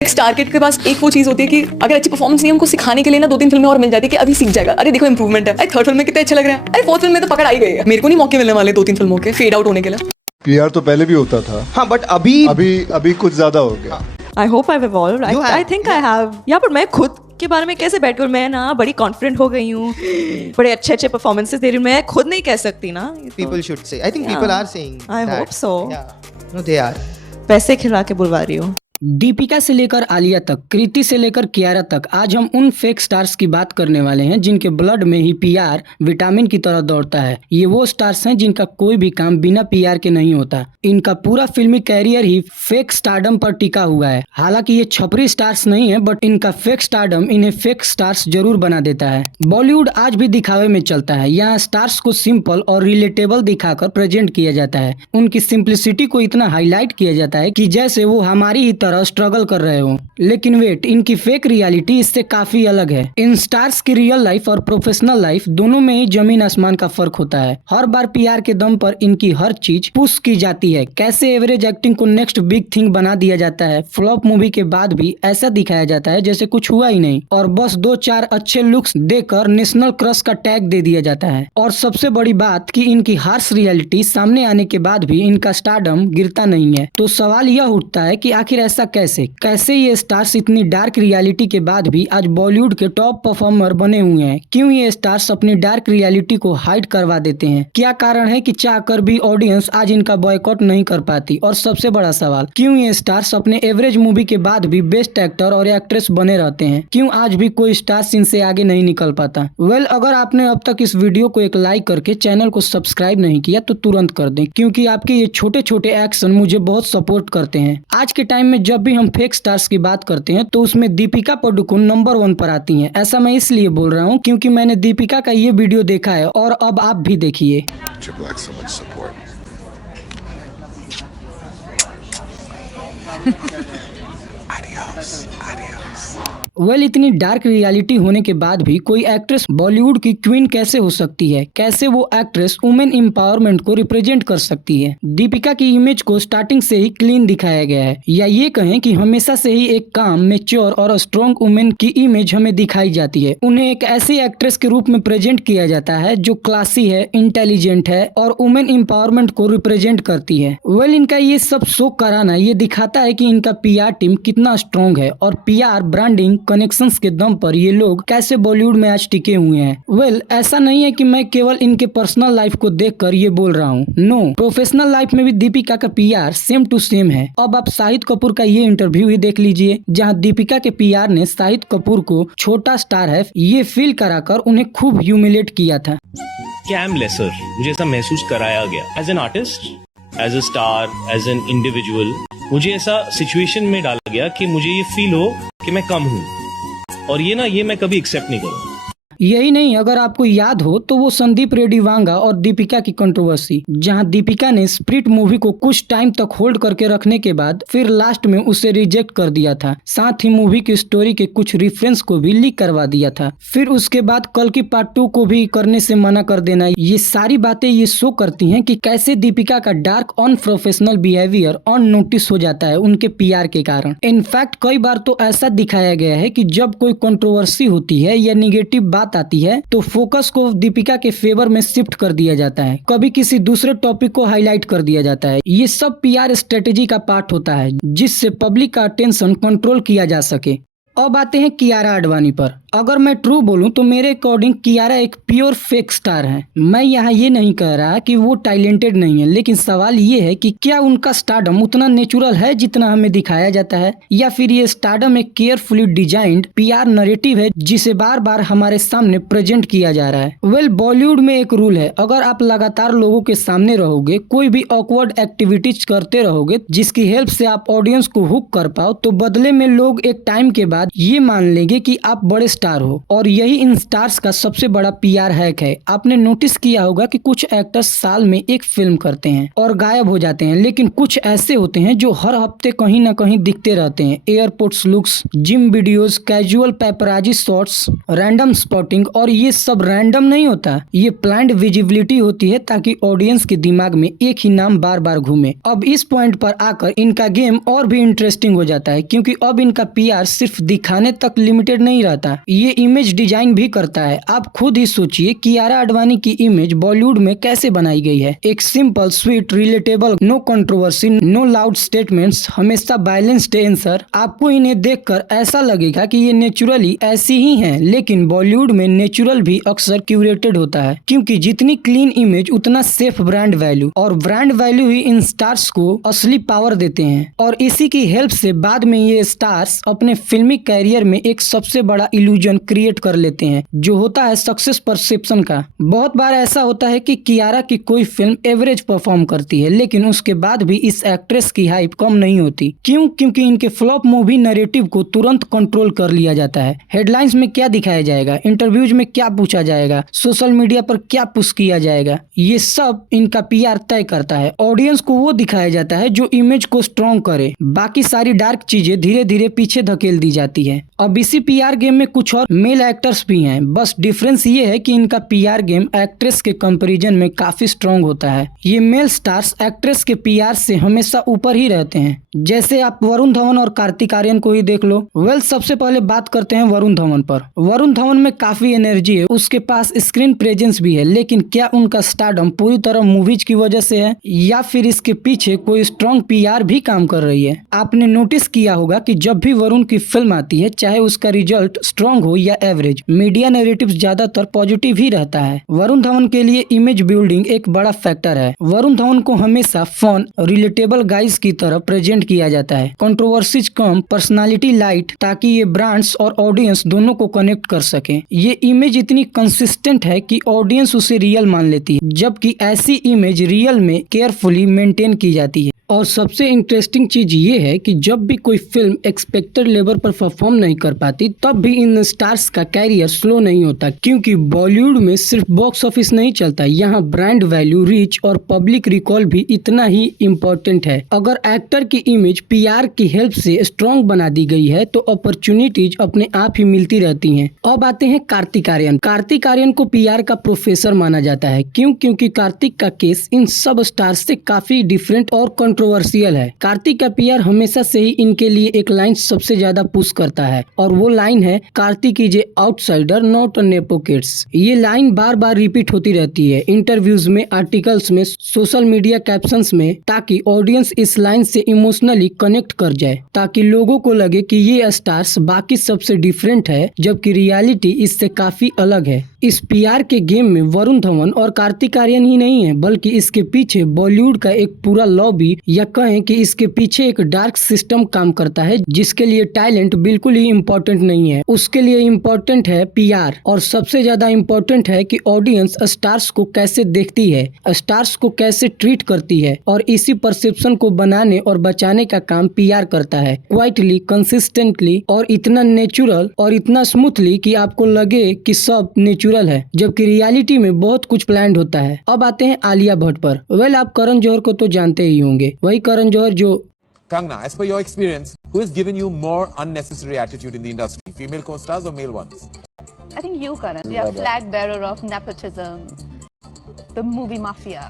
Star kid के पास एक वो चीज होती है कि अगर अच्छी परफॉर्मेंस नहीं है उनको सिखाने के लिए ना 2-3 फिल्में और मिल जाती है कि अभी सीख जाएगा, अरे देखो इंप्रूवमेंट है, अरे थर्ड फिल्म में कितने अच्छे लग रहे हैं, अरे फोर्थ फिल्म में तो पकड़ आई गई है। मेरे को नहीं मौके मिलने वाले 2-3 फिल्मों के फेड आउट होने के लिए। पीआर तो पहले भी होता था। हाँ बट अभी अभी कुछ ज्यादा हो गया। I hope I've evolved. You have. I think I have. Yeah, but मैं खुद के बारे में कैसे बैठ कर मैं ना बड़ी कॉन्फिडेंट हो गई हूँ, बड़े अच्छे अच्छे परफॉर्मेंसेस दे रही हूँ, मैं खुद नहीं कह सकती ना। people should say. I think Yeah. people are saying. I that. hope so. Yeah. No, they are. पैसे खिला के बुलवा रही हूँ। दीपिका से लेकर आलिया तक, कृति से लेकर कियारा तक, आज हम उन फेक स्टार्स की बात करने वाले हैं जिनके ब्लड में ही पीआर विटामिन की तरह दौड़ता है। ये वो स्टार्स हैं जिनका कोई भी काम बिना पीआर के नहीं होता। इनका पूरा फिल्मी कैरियर ही फेक स्टारडम पर टिका हुआ है। हालांकि ये छपरी स्टार्स नहीं है, बट इनका फेक स्टारडम इन्हें फेक स्टार्स जरूर बना देता है। बॉलीवुड आज भी दिखावे में चलता है। यहाँ स्टार्स को सिंपल और रिलेटेबल दिखाकर प्रेजेंट किया जाता है। उनकी सिंप्लिसिटी को इतना हाईलाइट किया जाता है कि जैसे वो हमारी ही तरह स्ट्रगल कर रहे हो। लेकिन वेट, इनकी फेक रियलिटी इससे काफी अलग है। इन स्टार्स की रियल लाइफ और प्रोफेशनल लाइफ दोनों में ही जमीन आसमान का फर्क होता है। हर बार पीआर के दम पर इनकी हर चीज पुश की जाती है। कैसे एवरेज एक्टिंग को नेक्स्ट बिग थिंग बना दिया जाता है। फ्लॉप मूवी के बाद भी ऐसा दिखाया जाता है जैसे कुछ हुआ ही नहीं, और बस 2-4 अच्छे लुक्स देकर नेशनल क्रश का टैग दे दिया जाता है। और सबसे बड़ी बात कि इनकी हार्श रियलिटी सामने आने के बाद भी इनका स्टारडम गिरता नहीं है। तो सवाल यह उठता है कि आखिर ऐसा कैसे ये स्टार्स इतनी डार्क रियलिटी के बाद भी आज बॉलीवुड के टॉप परफॉर्मर बने हुए हैं। क्यों ये स्टार्स अपनी डार्क रियलिटी को हाइड करवा देते हैं? क्या कारण है कि चाहकर भी ऑडियंस आज इनका बॉयकॉट नहीं कर पाती? और सबसे बड़ा सवाल, क्यों ये स्टार्स अपने एवरेज मूवी के बाद भी बेस्ट एक्टर और एक्ट्रेस बने रहते हैं? क्यों आज भी कोई स्टार्स इनसे आगे नहीं निकल पाता? अगर आपने अब तक इस वीडियो को एक लाइक करके चैनल को सब्सक्राइब नहीं किया तो तुरंत कर दें, क्योंकि आपके ये छोटे छोटे एक्शन मुझे बहुत सपोर्ट करते हैं। आज के टाइम में जब भी हम फेक स्टार्स की बात करते हैं तो उसमें दीपिका पादुकोण नंबर 1 पर आती हैं। ऐसा मैं इसलिए बोल रहा हूं क्योंकि मैंने दीपिका का ये वीडियो देखा है, और अब आप भी देखिए। इतनी डार्क रियलिटी होने के बाद भी कोई एक्ट्रेस बॉलीवुड की क्वीन कैसे हो सकती है? कैसे वो एक्ट्रेस वुमेन एम्पावरमेंट को रिप्रेजेंट कर सकती है? दीपिका की इमेज को स्टार्टिंग से ही क्लीन दिखाया गया है, या ये कहें कि हमेशा से ही एक काम, मैच्योर और स्ट्रॉन्ग वुमेन की इमेज हमें दिखाई जाती है। उन्हें एक ऐसी एक्ट्रेस के रूप में प्रेजेंट किया जाता है जो क्लासी है, इंटेलिजेंट है और वुमेन एम्पावरमेंट को रिप्रेजेंट करती है। इनका ये सब शो कराना ये दिखाता है कि इनका पीआर टीम कितना स्ट्रॉन्ग है, और पीआर, ब्रांडिंग, कनेक्शंस के दम पर ये लोग कैसे बॉलीवुड में आज टिके हुए हैं। ऐसा नहीं है कि मैं केवल इनके पर्सनल लाइफ को देखकर ये बोल रहा हूँ। नो, प्रोफेशनल लाइफ में भी दीपिका का पीआर सेम टू सेम है। अब आप शाहिद कपूर का ये इंटरव्यू ही देख लीजिए, जहाँ दीपिका के पीआर ने शाहिद कपूर को छोटा स्टार है ये फील कराकर उन्हें खूब ह्यूमिलेट किया था। कैम लेसर मुझे ऐसा महसूस कराया गया। As an artist, as a star, as an individual, मुझे ऐसा सिचुएशन में डाला गया कि मुझे ये फील हो कि मैं कम हूँ, और ये मैं कभी एक्सेप्ट नहीं करूँगा। यही नहीं, अगर आपको याद हो तो वो संदीप रेड्डी वांगा और दीपिका की कंट्रोवर्सी, जहां दीपिका ने स्प्रिट मूवी को कुछ टाइम तक होल्ड करके रखने के बाद फिर लास्ट में उसे रिजेक्ट कर दिया था। साथ ही मूवी की स्टोरी के कुछ रेफरेंस को भी लीक करवा दिया था। फिर उसके बाद कल की पार्ट 2 को भी करने से मना कर देना। ये सारी बातें ये शो करती हैं कि कैसे दीपिका का dark unprofessional behaviour on notice हो जाता है उनके पीआर के कारण। इनफैक्ट कई बार तो ऐसा दिखाया गया है कि जब कोई कंट्रोवर्सी होती है या निगेटिव बात आती है तो फोकस को दीपिका के फेवर में शिफ्ट कर दिया जाता है, कभी किसी दूसरे टॉपिक को हाईलाइट कर दिया जाता है। ये सब पीआर स्ट्रेटेजी का पार्ट होता है जिससे पब्लिक का अटेंशन कंट्रोल किया जा सके। अब आते हैं कियारा आडवाणी पर। अगर मैं ट्रू बोलूं तो मेरे अकॉर्डिंग कियारा एक प्योर फेक स्टार है। मैं यहाँ ये नहीं कह रहा कि वो टैलेंटेड नहीं है, लेकिन सवाल ये है कि क्या उनका स्टारडम उतना नेचुरल है जितना हमें दिखाया जाता है, या फिर ये स्टारडम एक केयरफुली डिजाइंड पीआर नैरेटिव है जिसे बार बार हमारे सामने प्रेजेंट किया जा रहा है। बॉलीवुड में एक रूल है, अगर आप लगातार लोगों के सामने रहोगे, कोई भी ऑकवर्ड एक्टिविटीज करते रहोगे जिसकी हेल्प से आप ऑडियंस को हुक कर पाओ, तो बदले में लोग एक टाइम के बाद ये मान लेंगे कि आप बड़े स्टार हो, और यही इन स्टार्स का सबसे बड़ा पीआर हैक है। आपने नोटिस किया होगा कि कुछ एक्टर्स साल में एक फिल्म करते हैं और गायब हो जाते हैं, लेकिन कुछ ऐसे होते हैं जो हर हफ्ते कहीं ना कहीं दिखते रहते हैं। Airports looks, gym videos, casual paparazzi shots, random spotting. और ये सब रैंडम नहीं होता, ये प्लान्ड विजिबिलिटी होती है ताकि ऑडियंस के दिमाग में एक ही नाम बार बार घूमे। अब इस पॉइंट पर आकर इनका गेम और भी इंटरेस्टिंग हो जाता है, क्योंकि अब इनका पीआर सिर्फ दिखाने तक लिमिटेड नहीं रहता, ये इमेज डिजाइन भी करता है। आप खुद ही सोचिए कियारा आडवाणी की इमेज बॉलीवुड में कैसे बनाई गई है। एक simple, sweet, relatable, no controversy, no loud statements, हमेशा बैलेंस्ड आंसर। आपको इन्हें देखकर ऐसा लगेगा कि ये नेचुरली ऐसी ही हैं, लेकिन बॉलीवुड में नेचुरल भी अक्सर क्यूरेटेड होता है, क्योंकि जितनी क्लीन इमेज उतना सेफ ब्रांड वैल्यू, और ब्रांड वैल्यू ही इन स्टार्स को असली पावर देते हैं। और इसी की हेल्प से बाद में ये स्टार्स अपने फिल्मी कैरियर में एक सबसे बड़ा इल्यूजन क्रिएट कर लेते हैं, जो होता है सक्सेस परसेप्शन का। बहुत बार ऐसा होता है कि कियारा की कोई फिल्म एवरेज परफॉर्म करती है, लेकिन उसके बाद भी इस एक्ट्रेस की हाइप कम नहीं होती। क्यों? क्योंकि इनके फ्लॉप मूवी नैरेटिव को तुरंत कंट्रोल कर लिया जाता है। हेडलाइंस में क्या दिखाया जाएगा, इंटरव्यूज में क्या पूछा जाएगा, सोशल मीडिया पर क्या पुश किया जाएगा, ये सब इनका पीआर तय करता है। ऑडियंस को वो दिखाया जाता है जो इमेज को स्ट्रॉन्ग करे, बाकी सारी डार्क चीजें धीरे धीरे पीछे धकेल दी जाती है। अब इसी पीआर गेम में कुछ और मेल एक्टर्स भी हैं, बस डिफरेंस ये है कि इनका पीआर गेम एक्ट्रेस के कंपैरिजन में काफी स्ट्रॉन्ग होता है। ये मेल स्टार्स एक्ट्रेस के पीआर से हमेशा ऊपर ही रहते हैं। जैसे आप वरुण धवन और कार्तिक आर्यन को ही देख लो। वेल, सबसे पहले बात करते हैं वरुण धवन पर। वरुण धवन में काफी एनर्जी है, उसके पास स्क्रीन प्रेजेंस भी है, लेकिन क्या उनका स्टारडम पूरी तरह मूवीज की वजह से है, या फिर इसके पीछे कोई स्ट्रॉन्ग पीआर भी काम कर रही है? आपने नोटिस किया होगा कि जब भी वरुण की फिल्म आती है, चाहे उसका रिजल्ट स्ट्रॉन्ग हो या एवरेज, मीडिया नैरेटिव ज्यादातर पॉजिटिव ही रहता है। वरुण धवन के लिए इमेज बिल्डिंग एक बड़ा फैक्टर है। वरुण धवन को हमेशा फन, रिलेटेबल गाइज की तरह प्रेजेंट किया जाता है, कंट्रोवर्सीज कम, पर्सनालिटी लाइट, ताकि ये ब्रांड्स और ऑडियंस दोनों को कनेक्ट कर सके। ये इमेज इतनी कंसिस्टेंट है कि ऑडियंस उसे रियल मान लेती है, जबकि ऐसी इमेज रियल में केयरफुली मेंटेन की जाती है। और सबसे इंटरेस्टिंग चीज ये है कि जब भी कोई फिल्म एक्सपेक्टेड लेवल पर परफॉर्म नहीं कर पाती, तब भी इन स्टार्स का कैरियर स्लो नहीं होता, क्योंकि बॉलीवुड में सिर्फ बॉक्स ऑफिस नहीं चलता, यहाँ ब्रांड वैल्यू, रीच और पब्लिक रिकॉल भी इतना ही इम्पोर्टेंट है। अगर एक्टर की इमेज पीआर की हेल्प से स्ट्रॉन्ग बना दी गई है, तो अपॉर्चुनिटीज अपने आप ही मिलती रहती हैं। अब आते हैं कार्तिक आर्यन। कार्तिक आर्यन को पीआर का प्रोफेसर माना जाता है। क्यों? क्योंकि कार्तिक का केस इन सब स्टार्स से काफी डिफरेंट और कंट्रोवर्शियल है। कार्तिक का पीआर हमेशा से ही इनके लिए एक लाइन सबसे ज्यादा पुश करता है, और वो लाइन है, Kartik is a outsider not a nepo kids. ये लाइन बार बार रिपीट होती रहती है इंटरव्यूज में, आर्टिकल्स में, सोशल मीडिया कैप्शंस में, ताकि ऑडियंस इस लाइन से इमोशनली कनेक्ट कर जाए, ताकि लोगों को लगे कि ये स्टार्स बाकी सबसे डिफरेंट है, जबकि रियलिटी इससे काफी अलग है। इस पीआर के गेम में वरुण धवन और कार्तिक आर्यन ही नहीं है, बल्कि इसके पीछे बॉलीवुड का एक पूरा लॉबी, या कहें कि इसके पीछे एक डार्क सिस्टम काम करता है, जिसके लिए टैलेंट बिल्कुल ही इम्पोर्टेंट नहीं है। उसके लिए इम्पोर्टेंट है पीआर, और सबसे ज्यादा इम्पोर्टेंट है कि ऑडियंस स्टार्स को कैसे देखती है, स्टार्स को कैसे ट्रीट करती है, और इसी परसेप्शन को बनाने और बचाने का काम पीआर करता है, क्वाइटली, कंसिस्टेंटली, और इतना नेचुरल और इतना स्मूथली कि आपको लगे कि सब नेचुरल है, जबकि रियलिटी में बहुत कुछ प्लान्ड होता है। अब आते हैं आलिया भट्ट पर। वेल, आप करण जौहर को तो जानते ही होंगे, वही करण जौहर जो Kangna, as per your experience, who has given you more unnecessary attitude in the industry, female co-stars or male ones? I think you, Karan. You're flag bearer of nepotism, the movie mafia.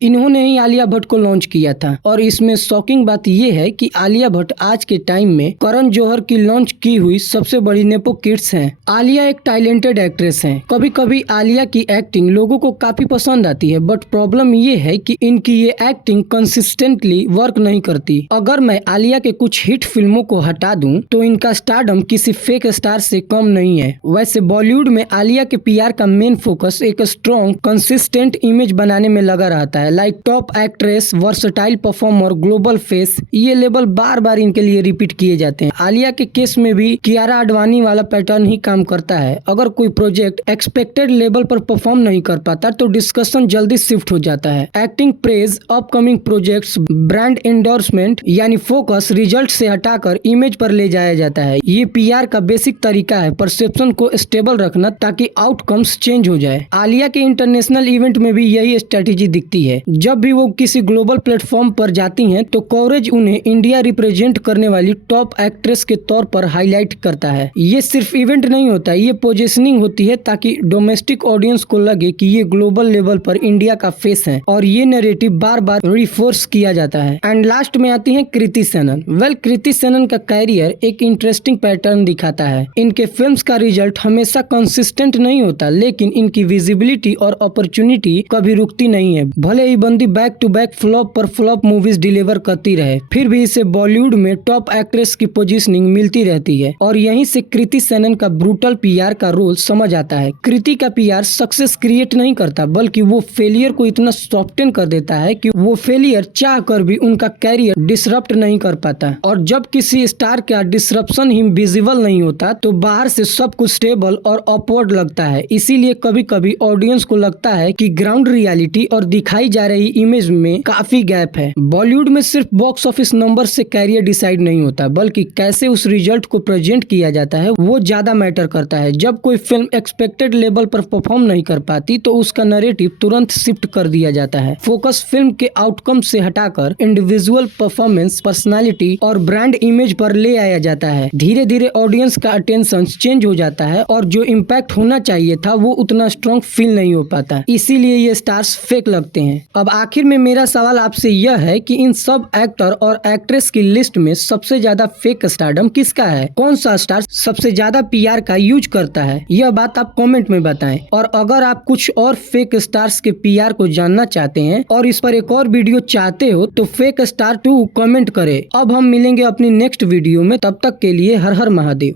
इन्होंने ही आलिया भट्ट को launch किया था, और इसमें shocking बात यह है कि आलिया भट्ट आज के टाइम में करण जौहर की लॉन्च की हुई सबसे बड़ी नेपो किड्स हैं। आलिया एक टैलेंटेड एक्ट्रेस हैं। कभी कभी आलिया की एक्टिंग लोगों को काफी पसंद आती है, बट प्रॉब्लम ये है कि इनकी ये एक्टिंग कंसिस्टेंटली वर्क नहीं करती। अगर मैं आलिया के कुछ हिट फिल्मों को हटा दूं, तो इनका स्टारडम किसी फेक स्टार से कम नहीं है। वैसे बॉलीवुड में आलिया के पीआर का मेन फोकस एक स्ट्रॉन्ग कंसिस्टेंट इमेज बनाने में लगा रहता है, है, like top actress, versatile performer, global face. ये लेबल बार बार इनके लिए रिपीट किए जाते हैं। आलिया के केस में भी कियारा आडवाणी वाला पैटर्न ही काम करता है। अगर कोई प्रोजेक्ट एक्सपेक्टेड लेवल पर परफॉर्म नहीं कर पाता तो डिस्कशन जल्दी शिफ्ट हो जाता है। Acting praise, upcoming projects, brand endorsement यानी फोकस रिजल्ट से हटाकर इमेज पर ले जाया जाता है। ये पीआर का बेसिक तरीका है, परसेप्शन को स्टेबल रखना ताकि आउटकम्स चेंज हो जाए। आलिया के इंटरनेशनल इवेंट में भी यही स्ट्रेटेजी दिखती है। जब भी वो किसी ग्लोबल प्लेटफॉर्म पर जाती हैं तो कवरेज उन्हें इंडिया रिप्रेजेंट करने वाली टॉप एक्ट्रेस के तौर पर हाईलाइट करता है। ये सिर्फ इवेंट नहीं होता, ये पोजीशनिंग होती है ताकि डोमेस्टिक ऑडियंस को लगे कि ये ग्लोबल लेवल पर इंडिया का फेस है और ये नैरेटिव बार बार रिफोर्स किया जाता है। एंड लास्ट में आती है कृति सेनन। कृति सेनन का कैरियर एक इंटरेस्टिंग पैटर्न दिखाता है। इनके फिल्म्स का रिजल्ट हमेशा कंसिस्टेंट नहीं होता, लेकिन इनकी विजिबिलिटी और अपॉर्चुनिटी कभी रुकती नहीं है। भले ही बंदी बैक टू बैक फ्लॉप पर फ्लॉप मूवीज डिलीवर करती रहे, फिर भी इसे बॉलीवुड में टॉप एक्ट्रेस की पोजीशनिंग मिलती रहती है और यहीं से कृति सेनन का ब्रूटल पीआर का रोल समझ आता है। कृति का पीआर सक्सेस क्रिएट नहीं करता, बल्कि वो फेलियर को इतना सॉफ्टन कर देता है कि वो फेलियर चाह कर भी उनका कैरियर डिसरप्ट नहीं कर पाता। और जब किसी स्टार का डिसरप्शन ही विजिबल नहीं होता तो बाहर से सब कुछ स्टेबल और अपवर्ड लगता है। इसीलिए कभी कभी ऑडियंस को लगता है कि ग्राउंड रियलिटी और दिखाई जा रही इमेज में काफी गैप है। बॉलीवुड में सिर्फ बॉक्स ऑफिस नंबर से कैरियर डिसाइड नहीं होता, बल्कि कैसे उस रिजल्ट को प्रेजेंट किया जाता है वो ज्यादा मैटर करता है। जब कोई फिल्म एक्सपेक्टेड लेवल पर परफॉर्म नहीं कर पाती तो उसका नैरेटिव तुरंत शिफ्ट कर दिया जाता है। फोकस फिल्म के आउटकम से हटाकर इंडिविजुअल परफॉर्मेंस, पर्सनालिटी और ब्रांड इमेज पर ले आया जाता है। धीरे धीरे ऑडियंस का अटेंशन चेंज हो जाता है और जो इम्पैक्ट होना चाहिए था वो उतना स्ट्रॉन्ग फील नहीं हो पाता। इसीलिए ये स्टार्स फेक लगते हैं। अब आखिर में मेरा सवाल आपसे यह है कि इन सब एक्टर और एक्ट्रेस की लिस्ट में सबसे ज्यादा फेक स्टारडम किसका है? कौन सा स्टार सबसे ज्यादा पीआर का यूज करता है? यह बात आप कमेंट में बताएं। और अगर आप कुछ और फेक स्टार्स के पीआर को जानना चाहते हैं और इस पर एक और वीडियो चाहते हो तो फेक स्टार 2 कमेंट करें। अब हम मिलेंगे अपनी नेक्स्ट वीडियो में, तब तक के लिए हर हर महादेव।